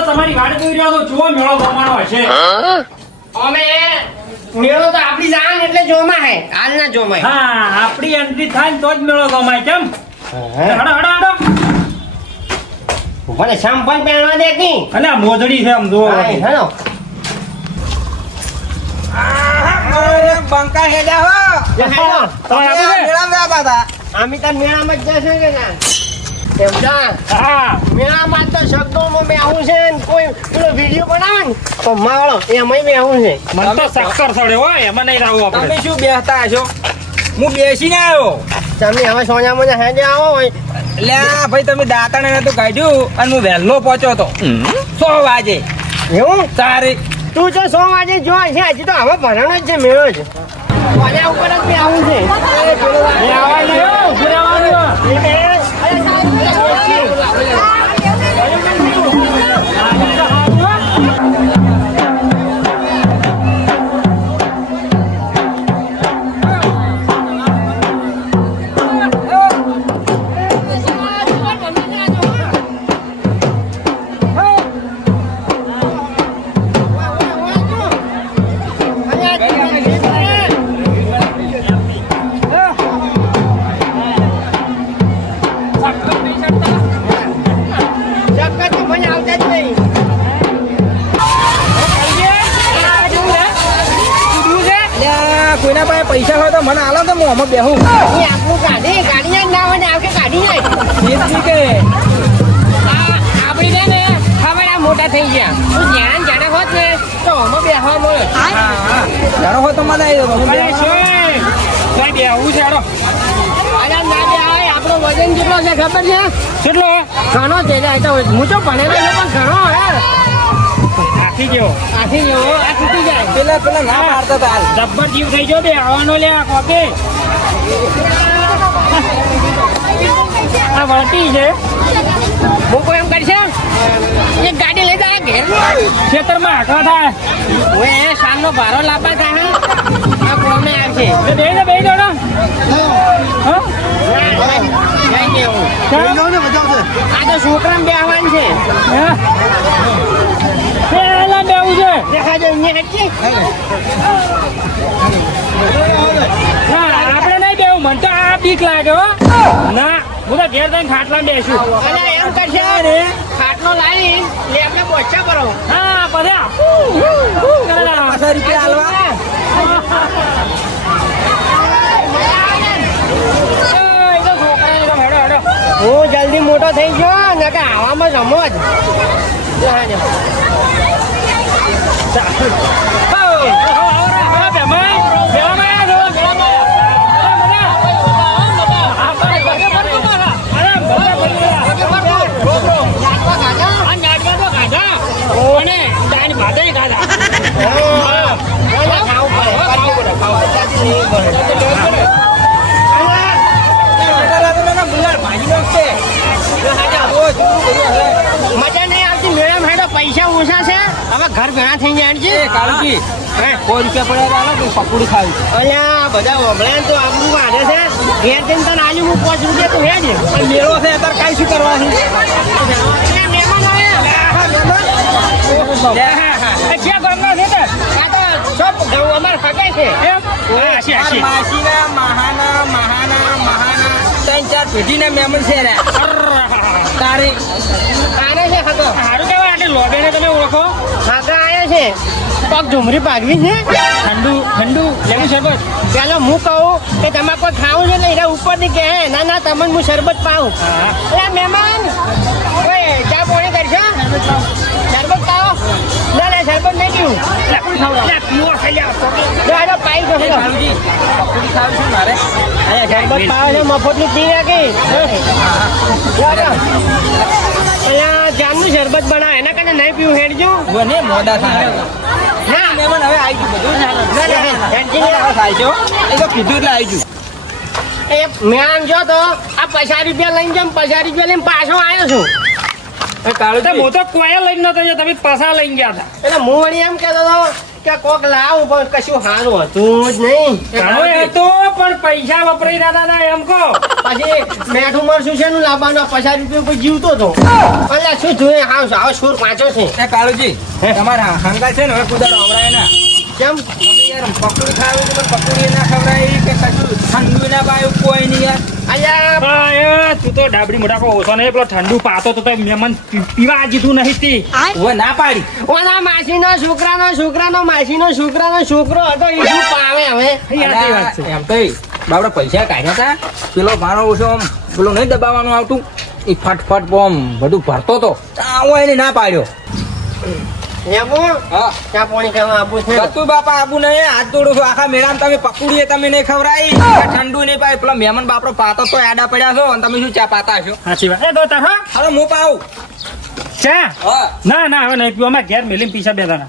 તમારી વાડ જોઈ રહ્યો તો જુઓ મેળો ગમાણો હશે. અમે મેળો તો આપણી જાન એટલે જોમાં હે હાલ ના જોમાય હા આપણી એન્ટ્રી થાય તો જ મેળો ગમાય કેમ? હેડો હેડો હેડો. મને સંપલ પહેરવા દે કી અને મોજડી છે આમ જુઓ. હેલો બંકા હેડ્યા હો. લે, તમે. મેળામાં વ્યાપા હતા અમે તાર મેળામાં જ જશે કે ના હા. મેળામાં તો શબ્દોમાં બેહું છે ને કોઈ પેલો વીડિયો બનાવે ને તો માળો એમાંય બેહું છે. મને તો શક્કર ચડે હોય એમાં નહીં રહું આપણે. તમે શું બેસતા છો? હું બેસીને આવ્યો. તમે હવે સોના મોના હેડે આવો હોય. એટલે ભાઈ તમે દાંતણે તો કાઢ્યું અને હું વહેલો પહોંચ્યો તો. સો વાજે એવું? તારે તું તો સો વાગે જો છે હજી તો હવે ભરણો જ છે મેળો છે ઉપર જ આવું છે? કોઈના પાસે પૈસા હોય તો મને આલો તો હું આમાં બેહું. આપણું કાઢી કાઢી ના હોય ને જાય જીતજી કે. આપણી ને આ મોટા થઈ ગયા. તું જ્યાં જાણે હોત ને તો આમાં બેહવા મળે. હા હા જાણો હોય તો મને આવી? કઈ બેહવું છે અરે ના બેહાય આપણો વજન કેટલો છે ખબર છે? કેટલો? ઘણો છે હું તો ભણેલો પણ ઘણો હે. આખી જેવો. આથી જેવો આ તૂટી જાય. પેલા પેલા ના મારતા હતા જબ્બર જીવ થઈ ગયો બે આવવાનો લે આ કોકે. આ વળતી છે. હું એમ કરશે એક ગાડી લઈ જા ઘેર ખેતરમાં હાંકવા થાય. હું એ સાલનો ભારો લાવવા થાય આ કોમે આવશે તો બે ને બે દોડો હા? આ તો છોકરાને બેહવાનું છે. હા? છે દેખાજો અહીંયા હટજે. ના આપણે નહીં બેવું મને તો આ બીક લાગે હો. ના હું તો ઘેર તને ખાટલા બેસું. અને એમ કરશે ને ખાટલો લાવી લે આપણે બોચા કરો. હા બધા. પચાસ રૂપિયા હાલવા હું જલ્દી મોટો થઈ ગયો ને કે આવામાં રમો જ. that. હવે ઘર ભેણા થઈ જાય છે એ કાળુજી. હે? કોઈ રૂપિયા પડ્યા આલો ને પકોડી ખાવી અલ્યા બધા હમણાં તો આબરૂ વાળે છે. ઘેર જઈને તને આલ્યું હું પાંચ રૂપિયા તો હેડ પણ મેળો છે અત્યારે કાંઈ શું કરવાનું? મહેમાન આવ્યા. આ તો સબ ગાઉં અમારે ફગાય છે. માર માસીના મહાના મહાના મહાના ત્રણ ચાર પેઢીના મહેમાન છે તારી? છે સારું કેવાય લોબેને તમે ઓળખો? હગા આયા છે. પગ ઝુમરી પાડવી છે? ઠંડુ ઠંડુ લેવું શરબત. પેલો હું કહું કે તમે કોઈ ખાવું છે ને એના ઉપરથી કહે ના ના તમને હું શરબત પાઉં. એટલે મહેમાન ઓય ચા પોણી કરશો? શરબત પાઓ? ના ના શરબત નહીં પીવું. કોકે. પાઈ ગયો શરબત પાવે છે મફતનું પી નાખી અહીંયા શરબત બનાવે એના કારણે નહીં પીવું હેડજો મને મોડા થાય ના મહેમાન હવે આવી ગયું બધું થાય છે એ તો કીધું એટલે આવી ગયું એ મેં આમ જો તો આ પચાસ રૂપિયા લઈને જેમ પચાસ રૂપિયા લઈને પાછો આવ્યો છું હું તો કોઈ લઈને નતો ગયો, તમે પાછા લઈને ગયા હતા એટલે હું એમ કહેતો હતો કે કોક લાવું પણ કશું સારું હતું જ નહીં. હવે હતો પણ પૈસા વપરાઈ રહ્યા હતા એમ કહો. પછી મેઠું મરશું છે નું લાવવાનો પચાસ રૂપિયા કોઈ જીવતો હતો અલ્યા શું જોઈએ? હાવ હાવ સુર પાંચો છે. એ કાળુજી તમારા હંગા છે ને હવે કુદાડો અવડાય ના. કેમ? તમે યાર પકોડી ખાવી છે પણ પકોડી ના ખવડાય કે કશું ઠંડુ ના પાયું કોઈ નહીં યાર અલ્યા હા, એ, તું ડાબડી મોટા કો ઓછો નહીં પેલો ઠંડુ પાતો તો મહેમાન પીવા જીધું નહીં તી. હવે ના પાડી. ઓલા માસીનો છોકરાનો છોકરાનો માસીનો છોકરાનો છોકરો હતો એ શું પાવે હવે. એમ તો બાબડા પૈસા કાઢ્યા હતા પેલો ભાણો ઓછો આમ પેલો નહીં દબાવવાનું આવતું એ ફટફટ બોમ બધું ભરતો તો આવો એને ના પાડ્યો. એમાં હા. ચા પાણી કરવા આપવું છે કતું બાપા આબુ નહીં હાથ જોડું આખા મેળામાં તમે પકડીએ તમે નહીં ખવડાવી ઠંડુ નહીં પાય. પેલા મહેમાન બાપડો પાતો તો આડા પડ્યા છો અને તમે શું ચા પાતા છો? સાચી વાત. હા. પાઉ. ચા? ના ના હવે નહીં પીવા. ઘેર મેલીને પીસા બે દાણા